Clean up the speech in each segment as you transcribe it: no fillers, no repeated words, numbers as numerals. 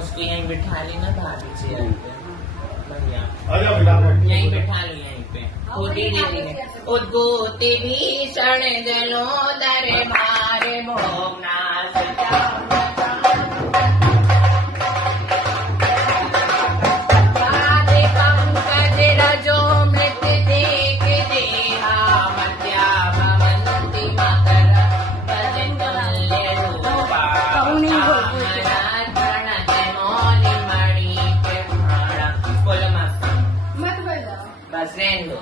उसको यहीं बिठा ली ना भाभी चेयर पे बढ़िया आजा बेटा यहीं बिठा ली यहीं पे होती देंगे उद्भूति भीषण जलोदर मारे भोगनाथ पंकज रजो मृत देख देहा मध्या भवन्ति मकर भजतुल्य रूपा प्रणत मौनि मणि प्रमाण बोलो मत बस रहने दो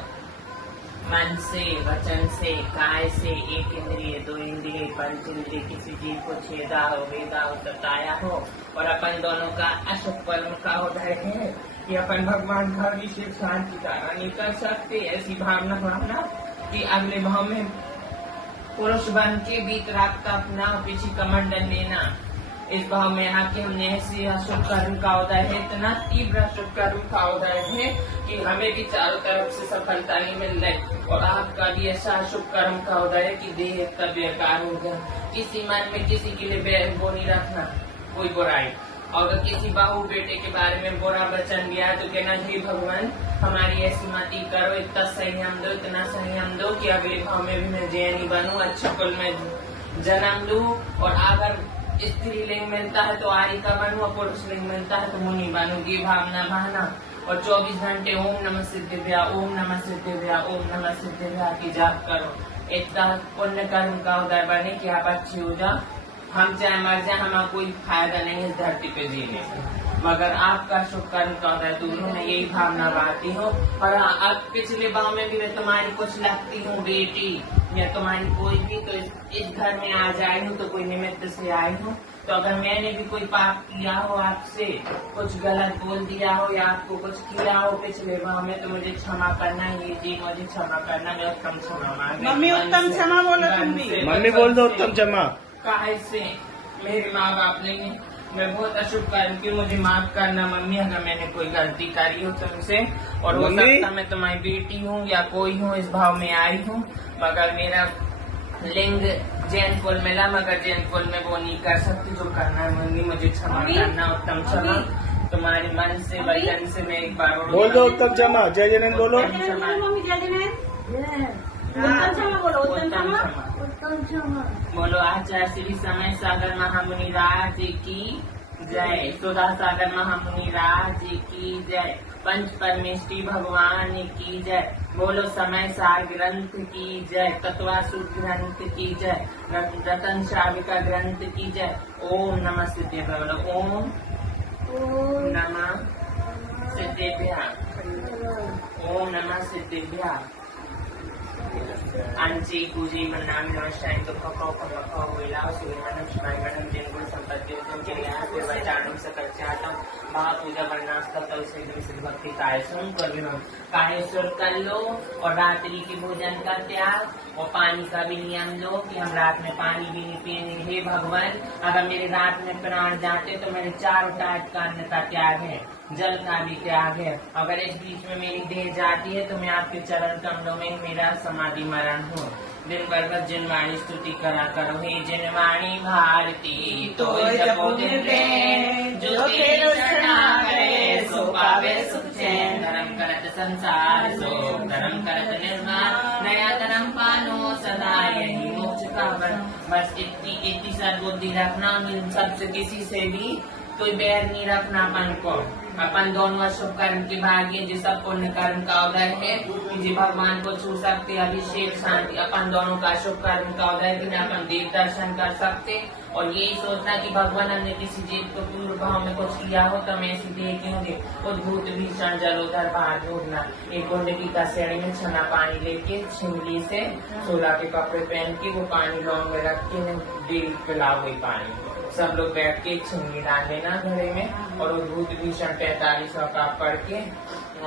मन से वचन से काय से एक इंद्रिय दो इंद्रिय पंच इंद्रिय किसी जीव को छेदा हो वेदा हो सताया हो और अपन दोनों का अशुभ कर्म का उदय है कि अपन भगवान का विशेष शांति का नहीं कर सकते ऐसी भावना कि अगले भाव में पुरुष बन के बीत रात का अपना पीछे कमंडल लेना इस भाव में आके हमने ऐसी शुभ कर्म का उदय है इतना तीव्र शुभ कर्म का उदय है कि हमें भी चारों तरफ से सफलता नहीं मिल रही और आपका भी ऐसा शुभ कर्म का उदय है कि देह का बेकार हो गया किसी मन में किसी के लिए वो नहीं रखना कोई बुराई और अगर किसी बहू बेटे के बारे में बुरा वचन दिया तो कहना हे भगवान हमारी ऐसी मति करो इतना संयम दो इतना संयम दो कि अगले भाव में भी मैं जैनी बनूं अच्छे कुल में जन्म लूं और अगर स्त्री लिंग मिलता है तो आर्य का बनूं और पुरुष लिंग मिलता है तो मुनि बनूं ये भावना भाना और 24 घंटे ओम नमः सिद्धिव्या ओम नमः सिद्धिव्या ओम नमः सिद्धिव्या की जाप करो इतना पुण्य कर्म का उदय बने कि आप अच्छी हो जाओ हम चाहे मर जाए हमें कोई फायदा नहीं इस धरती पे जीने मगर आपका शुभ कर्म का उदय दूर मैं यही भावना बाती हूँ और अब पिछले भाव में भी मैं तुम्हारी कुछ लगती हूँ बेटी या तुम्हारी कोई भी तो इस घर में आज आई हूँ तो कोई निमित्त से आई हूँ तो अगर मैंने भी कोई पाप किया हो आपसे कुछ गलत बोल दिया हो या आपको कुछ किया हो पिछले भाव में तो मुझे क्षमा करना ये जी मुझे क्षमा करना मैं उत्तम क्षमा मांग मम्मी उत्तम क्षमा बोलो तुम भी मम्मी बोल दो उत्तम क्षमा काहे से मेरे माँ बाप नहीं मैं बहुत अशुभ कर्म की मुझे माफ करना मम्मी अगर मैंने कोई गलती करी हो तुमसे और हो सकता मैं तुम्हारी बेटी हूँ या कोई हूँ इस भाव में आई हूँ मगर मेरा लिंग जैन कुल मिला मगर जैन कुल में वो नहीं कर सकती जो करना है मम्मी मुझे क्षमा करना उत्तम क्षमा तुम्हारे मन से वचन से मैं एक बार बोल दो उत्तम क्षमा जय जैन बोलो बोलो आचार्य श्री समय सागर महामुनि राज की जय सुधा सागर महामुनि राज की जय पंच परमेश्वरी भगवान की जय बोलो समय सार ग्रंथ की जय तत्वासु ग्रंथ की जय रतन श्राविका ग्रंथ की जय ओम नमः सिद्धेभ्य बोलो ओम नमः सिद्धेभ्य ओम नमः सिद्धेभ्य अंची पूजी मनाम नमस्कार तो खो विलास सुविमानम शिवायमनम जिनगुण संपत्ति उनके लिए वचानम सकचातम महापूजा वर्णास्ता तल से भक्ति कायसम कविनम कायेश्वर कर लो और रात्रि की भोजन का त्याग और पानी का भी नियम लो कि हम रात में पानी भी नहीं पिएंगे हे भगवान अगर मेरे रात में प्राण जाते तो मेरे 4 टाइप का अन्न का त्याग है जल का भी त्याग है अगर इस बीच में मेरी देह जाती है तो मैं आपके चरण कमलों में मेरा समाधि मरण हूँ दिन भर बस जिनवाणी स्तुति करा करो हे जिनवाणी भारती तो जपो दिन रैन जो तेरे शरणा करे सो पावे सुख चैन धर्म करत संसार सो धर्म करत निर्वाण नया धर्म पानो सदा यही मोक्ष का वन बस इतनी सद्बुद्धि रखना सबसे किसी से भी कोई बैर नहीं रखना अपन को अपन दोनों शुभ कर्म के भाग्य जिसका पुण्य कर्म का उदय है जी भगवान को छू सकते अभिषेक शांति अपन दोनों का शुभ कर्म का उदय कि अपन देव दर्शन कर सकते और यही सोचना कि भगवान हमने किसी जीव को पूर्व भाव में कुछ किया हो तो हम ऐसी देखेंगे उद्भूत भीषण जलोधर बाहर ढूंढना एक गुंडकी का श्रेणी में छना पानी लेके छिंगली से 16 के कपड़े पहन के वो पानी लौंग में रख के डेली पिलाओ वही पानी सब लोग बैठ के छिंगली डाल लेना घड़े में और उद्भूत भीषण 45 का पढ़ के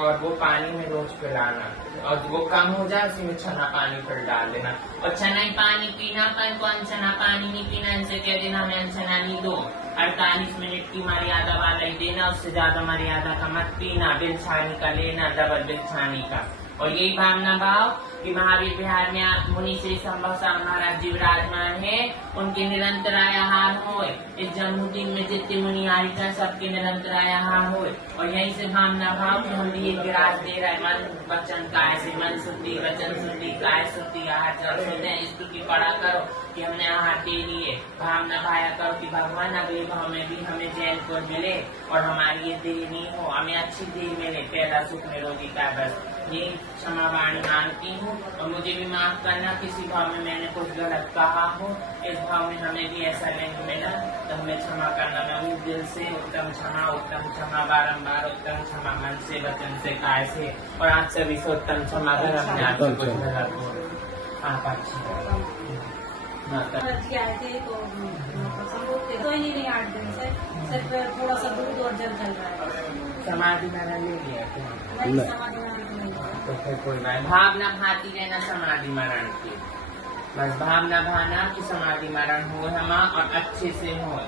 और वो पानी में रोज पिलाना और वो कम हो जाए उसी में छना पानी फिर डाल देना और छना ही पानी पीना पर कौन छना पानी नहीं पीना इनसे कह देना हमें छना नहीं दो 48 मिनट की मर्यादा वाला ही देना उससे ज्यादा मर्यादा का मत पीना बिल छानी का लेना डबल बिल छानी का और यही भावना भाव कि महावीर विहार में मुनि श्री संभव स्वामी महाराज जी विराजमान है, उनके निरंतर आहार हो। इस जन्मदिन में जितने मुनि आए हैं सबके निरंतर आहार हो। और यहीं से भावना भाव कि हम भी एक विराज दे रहे हैं, मन वचन काय से, मन शुद्धि वचन शुद्धि काय शुद्धि आहार जल शुद्ध है। स्तुति पढ़ा करो कि हमने आहार दे दिए। भावना भाया करो कि भगवान अगले भाव में भी हमें जैन को मिले और हमारी ये देह नहीं हो, हमें अच्छी देह मिले, पैदा सुख निरोगी का। बस ये क्षमा वाणी मांगती हूँ और मुझे भी माफ करना किसी भाव में मैंने कुछ गलत कहा हो। इस भाव में हमें भी ऐसा लिंग मिला तो हमें क्षमा करना। मैं उस दिल से उत्तम क्षमा बारम्बार उत्तम क्षमा, मन से वचन से काय से, और आप सभी से उत्तम क्षमा कर अपने आप से कुछ गलत हो। आप जी आए थे तो संभोग थे, तो ही नहीं 8 दिन से सिर्फ थोड़ा सा दूध और जल चल रहा है। समाधि मैंने ले लिया नहीं, समाधि में नहीं है। तो फिर कोई बात, भावना भाती रहना समाधि मरण की। बस भावना भाना कि समाधि मरण हो हमा और अच्छे से हो,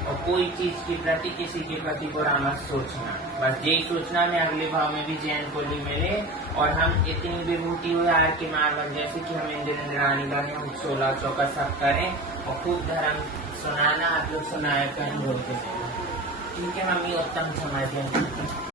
और कोई चीज के प्रति किसी के प्रति बुरा मत सोचना। बस यही सोचना मैं अगले भाव में भी जैन को ली मिले और हम इतनी विभूति हो यार के मार्ग जैसे कि हम इंद्र रानी बने, हम 16 चौका सब करें और खूब धर्म सुनाना। आप लोग सुनाए कहीं बोलते ठीक है, हम ये उत्तम समझ लें।